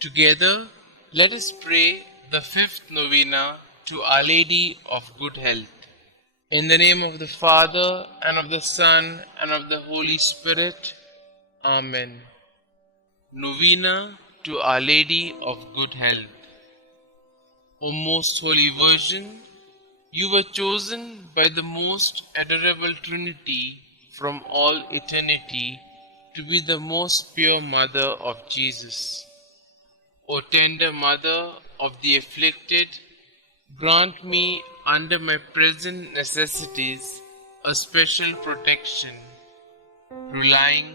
Together, let us pray the fifth novena to Our Lady of Good Health. In the name of the Father, and of the Son, and of the Holy Spirit. Amen. Novena to Our Lady of Good Health. O most Holy Virgin, you were chosen by the most adorable Trinity from all eternity to be the most pure Mother of Jesus. O tender Mother of the afflicted, grant me under my present necessities a special protection, relying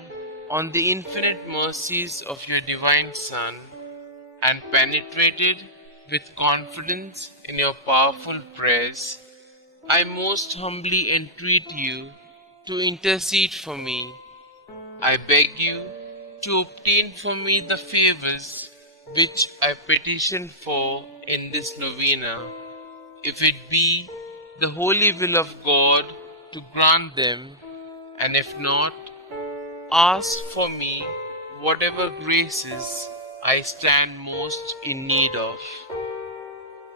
on the infinite mercies of your divine Son, and penetrated with confidence in your powerful prayers, I most humbly entreat you to intercede for me. I beg you to obtain for me the favors which I petition for in this novena, if it be the holy will of God to grant them, and if not, ask for me whatever graces I stand most in need of.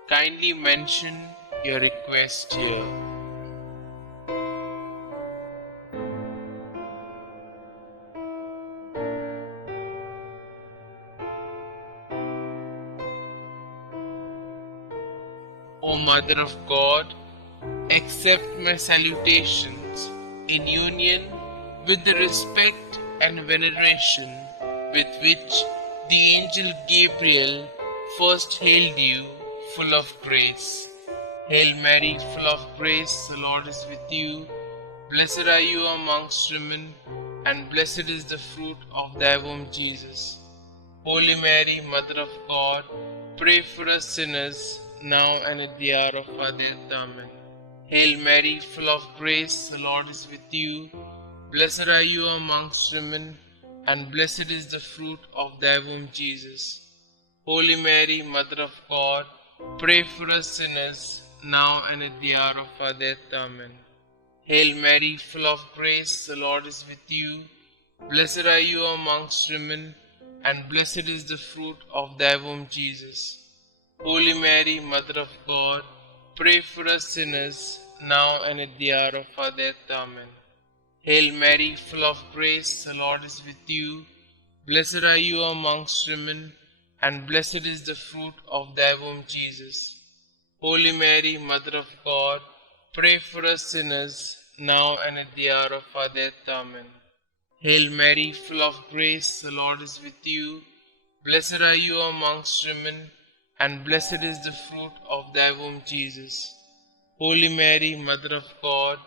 Kindly mention your request here. O Mother of God, accept my salutations in union with the respect and veneration with which the angel Gabriel first hailed you, full of grace. Hail Mary, full of grace, the Lord is with you. Blessed are you amongst women, and blessed is the fruit of thy womb, Jesus. Holy Mary, Mother of God, pray for us sinners, now and at the hour of our death. Amen. Hail Mary, full of grace, the Lord is with you. Blessed are you amongst women, and blessed is the fruit of thy womb, Jesus. Holy Mary, Mother of God, pray for us sinners, now and at the hour of our death. Amen. Hail Mary, full of grace, the Lord is with you. Blessed are you amongst women, and blessed is the fruit of thy womb, Jesus. Holy Mary, Mother of God, pray for us sinners, now and at the hour of our death. Amen. Hail Mary, full of grace, the Lord is with you. Blessed are you amongst women, and blessed is the fruit of thy womb, Jesus. Holy Mary, Mother of God, pray for us sinners, now and at the hour of our death. Amen. Hail Mary, full of grace, the Lord is with you. Blessed are you amongst women, and blessed is the fruit of thy womb, Jesus. Holy Mary, Mother of God,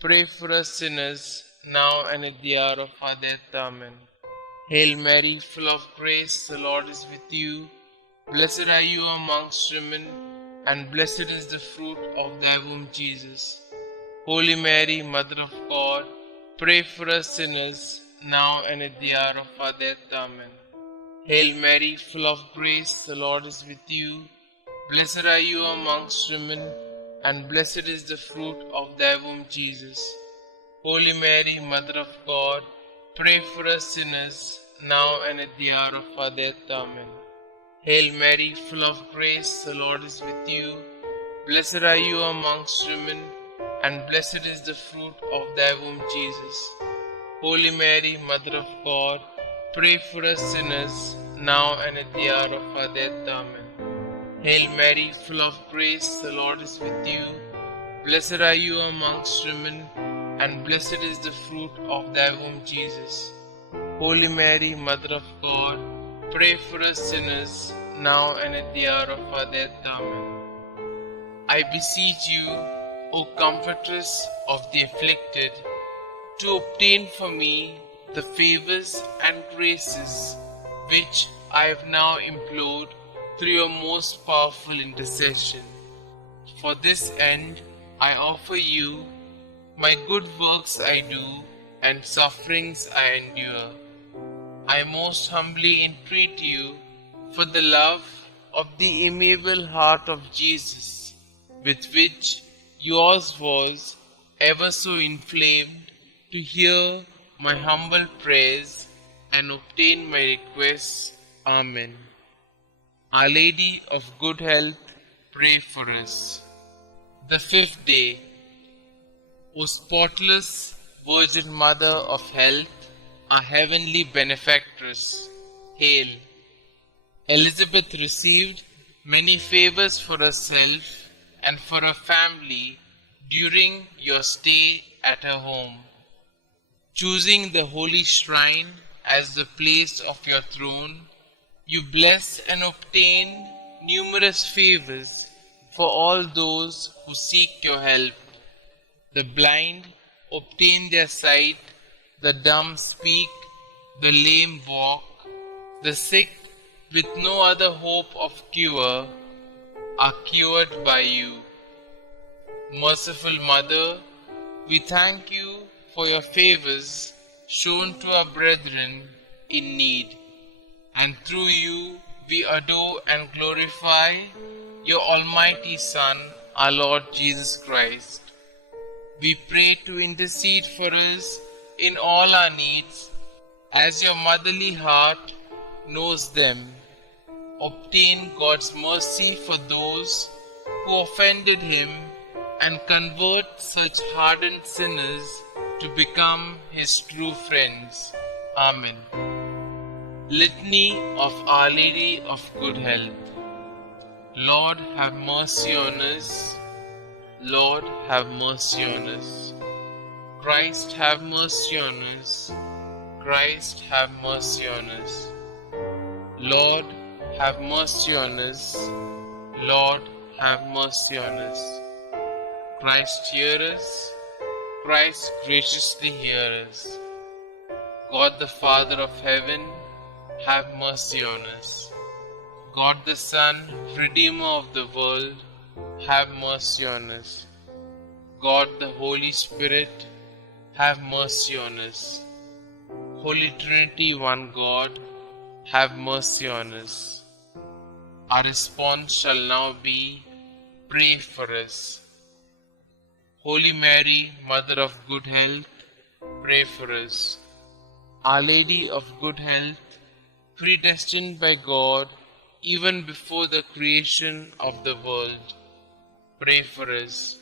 pray for us sinners, now and at the hour of our death. Amen. Hail Mary, full of grace, the Lord is with you. Blessed are you amongst women, and blessed is the fruit of thy womb, Jesus. Holy Mary, Mother of God, pray for us sinners, now and at the hour of our death. Amen. Hail Mary, full of grace, the Lord is with you. Blessed are you amongst women, and blessed is the fruit of thy womb, Jesus. Holy Mary, Mother of God, pray for us sinners, now and at the hour of our death. Amen. Hail Mary, full of grace, the Lord is with you. Blessed are you amongst women, and blessed is the fruit of thy womb, Jesus. Holy Mary, Mother of God, pray for us sinners, now and at the hour of our death. Amen. Hail Mary, full of grace, the Lord is with you. Blessed are you amongst women, and blessed is the fruit of thy womb, Jesus. Holy Mary, Mother of God, pray for us sinners, now and at the hour of our death. Amen. I beseech you, O Comfortress of the afflicted, to obtain for me the favors and graces which I have now implored through your most powerful intercession. For this end, I offer you my good works I do and sufferings I endure. I most humbly entreat you for the love of the amiable heart of Jesus, with which yours was ever so inflamed, to hear my humble prayers and obtain my requests. Amen. Our Lady of Good Health, pray for us. The fifth day, O spotless Virgin Mother of Health, our heavenly benefactress, hail. Elizabeth received many favors for herself and for her family during your stay at her home. Choosing the holy shrine as the place of your throne, you bless and obtain numerous favors for all those who seek your help. The blind obtain their sight, the dumb speak, the lame walk, the sick, with no other hope of cure, are cured by you. Merciful Mother, we thank you for your favors shown to our brethren in need, and through you we adore and glorify your Almighty Son, our Lord Jesus Christ. We pray to intercede for us in all our needs, as your motherly heart knows them. Obtain God's mercy for those who offended him, and convert such hardened sinners to become his true friends. Amen. Litany of Our Lady of Good Health. Lord, have mercy on us. Lord, have mercy on us. Christ, have mercy on us. Christ, have mercy on us. Lord, have mercy on us. Lord, have mercy on us. Christ, hear us. Christ, graciously hear us. God the Father of heaven, have mercy on us. God the Son, Redeemer of the world, have mercy on us. God the Holy Spirit, have mercy on us. Holy Trinity, one God, have mercy on us. Our response shall now be, pray for us. Holy Mary, Mother of Good Health, pray for us. Our Lady of Good Health, predestined by God even before the creation of the world, pray for us.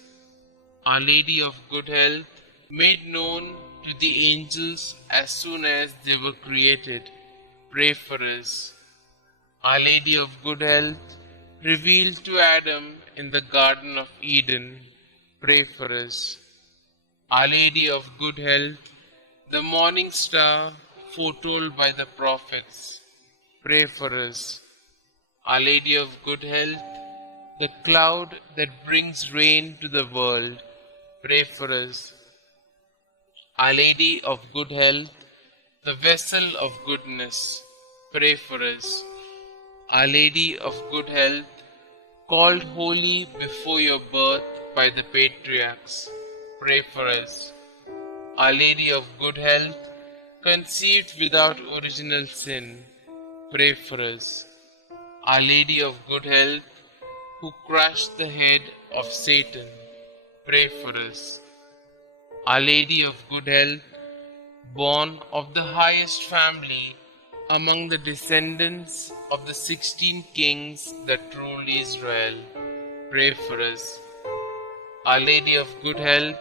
Our Lady of Good Health, made known to the angels as soon as they were created, pray for us. Our Lady of Good Health, revealed to Adam in the Garden of Eden, pray for us. Our Lady of Good Health, the morning star foretold by the prophets, pray for us. Our Lady of Good Health, the cloud that brings rain to the world, pray for us. Our Lady of Good Health, the vessel of goodness, pray for us. Our Lady of Good Health, called holy before your birth by the patriarchs, pray for us. Our Lady of Good Health, conceived without original sin, pray for us. Our Lady of Good Health, who crushed the head of Satan, pray for us. Our Lady of Good Health, born of the highest family among the descendants of the 16 kings that ruled Israel, pray for us. Our Lady of Good Health,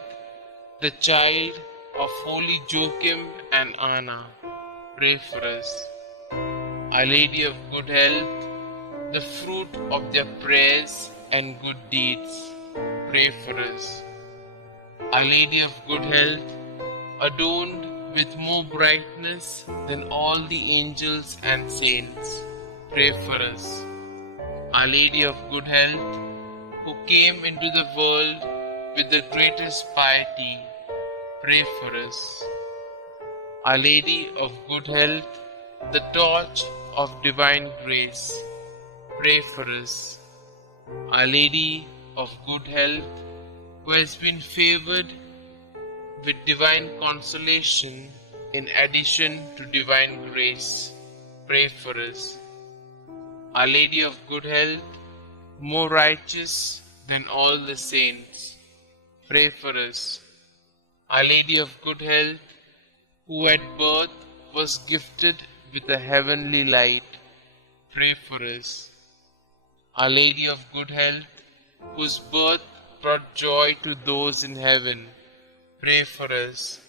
the child of holy Joachim and Anna, pray for us. Our Lady of Good Health, the fruit of their prayers and good deeds, pray for us. Our Lady of Good Health, adorned with more brightness than all the angels and saints, pray for us. Our Lady of Good Health, who came into the world with the greatest piety, pray for us. Our Lady of Good Health, the torch of divine grace, pray for us. Our Lady of Good Health, who has been favored with divine consolation in addition to divine grace, pray for us. Our Lady of Good Health, more righteous than all the saints, pray for us. Our Lady of Good Health, who at birth was gifted with a heavenly light, pray for us. Our Lady of Good Health, whose birth brought joy to those in heaven, pray for us.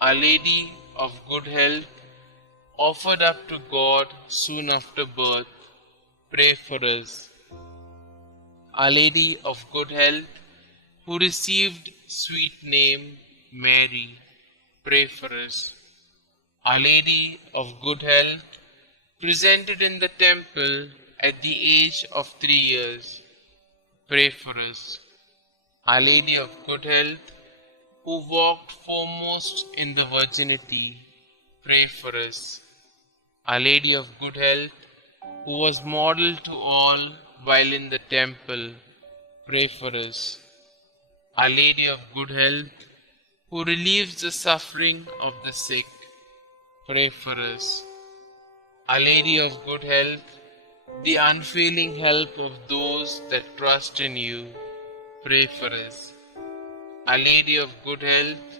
Our Lady of Good Health, offered up to God soon after birth, pray for us. Our Lady of Good Health, who received sweet name Mary, pray for us. Our Lady of Good Health, presented in the temple at the age of 3 years, pray for us. Our Lady of Good Health, who walked foremost in the virginity, pray for us. Our Lady of Good Health, who was model to all while in the temple, pray for us. Our Lady of Good Health, who relieves the suffering of the sick, pray for us. Our Lady of Good Health, the unfailing help of those that trust in you, pray for us. Our Lady of Good Health,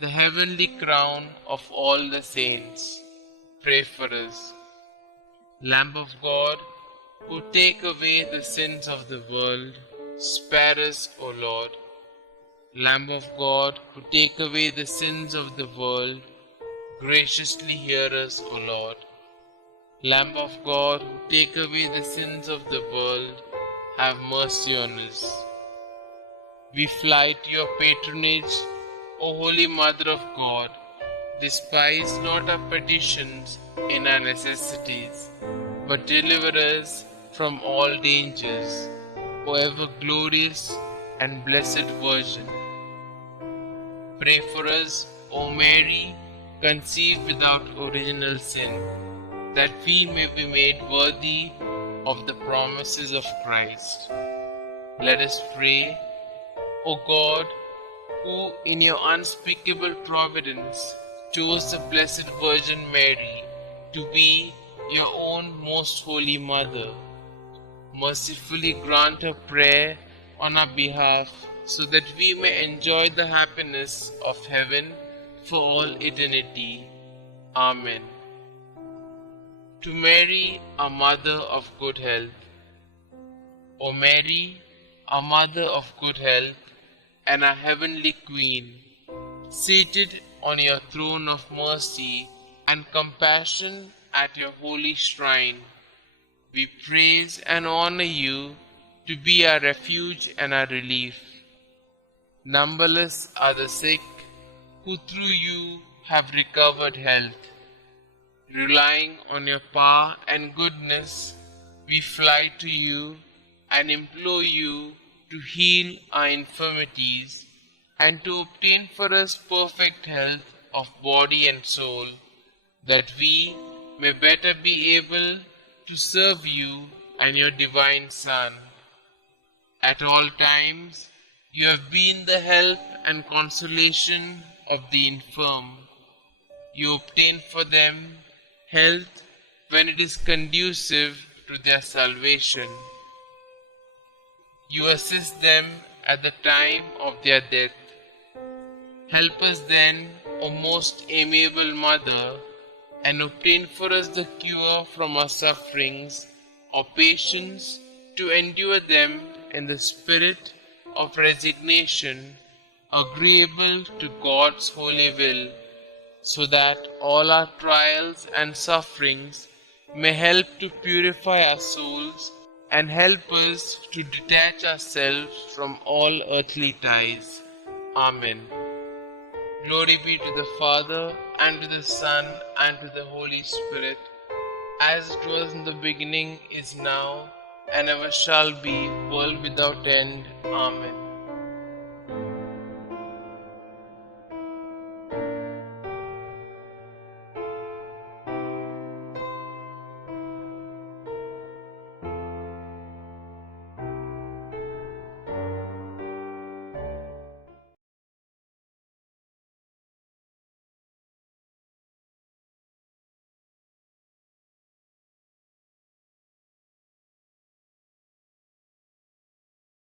the heavenly crown of all the saints, pray for us. Lamb of God, who take away the sins of the world, spare us, O Lord. Lamb of God, who take away the sins of the world, graciously hear us, O Lord. Lamb of God, who take away the sins of the world, have mercy on us. We fly to your patronage, O Holy Mother of God. Despise not our petitions in our necessities, but deliver us from all dangers, O ever glorious and blessed Virgin. Pray for us, O Mary, conceived without original sin, that we may be made worthy of the promises of Christ. Let us pray. O God, who in your unspeakable providence chose the Blessed Virgin Mary to be your own most holy mother, mercifully grant her prayer on our behalf, so that we may enjoy the happiness of heaven for all eternity. Amen. To Mary, our Mother of Good Health. O Mary, our Mother of Good Health, and our Heavenly Queen, seated on your throne of mercy and compassion at your holy shrine, we praise and honor you to be our refuge and our relief. Numberless are the sick who through you have recovered health. Relying on your power and goodness, we fly to you and implore you to heal our infirmities and to obtain for us perfect health of body and soul, that we may better be able to serve you and your divine Son. At all times, you have been the help and consolation of the infirm. You obtain for them health when it is conducive to their salvation. You assist them at the time of their death. Help us then, O most amiable Mother, and obtain for us the cure from our sufferings, or patience to endure them in the spirit of resignation, agreeable to God's holy will, so that all our trials and sufferings may help to purify our souls and help us to detach ourselves from all earthly ties. Amen. Glory be to the Father, and to the Son, and to the Holy Spirit, as it was in the beginning, is now, and ever shall be, world without end. Amen.